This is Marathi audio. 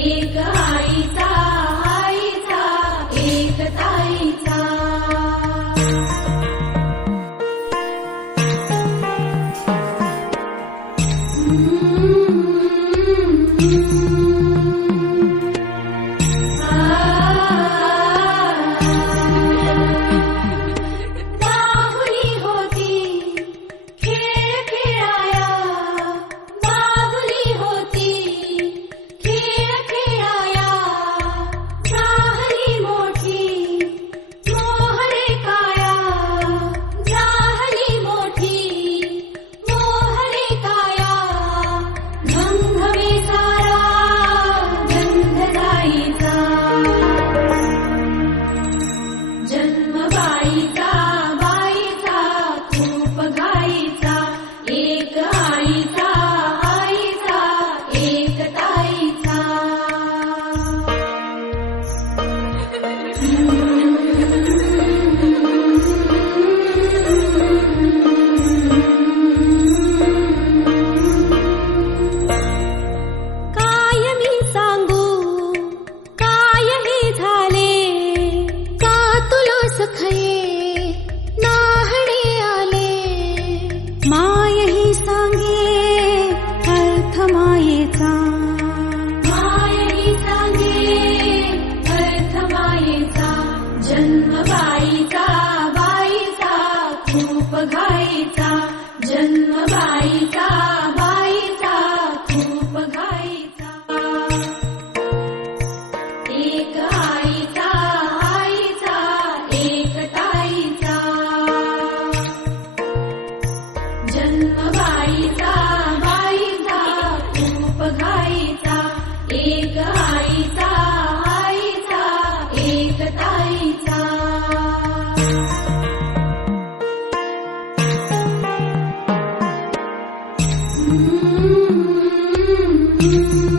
एक आईचा आईचा एक ताईचा मायही सांगे अर्थ मायेचा, मायही सांगे अर्थ मायेचा, जन्म बाईचा बाईचा खूप घाईचा, जन्म बाईचा बाईचा खूप घाईचा, एक आईचा आईचा एक ताईचा, जन्म बाईचा बाईचा खूप घाईचा, एक आईचा आईचा एक ताईचा. Mm-hmm.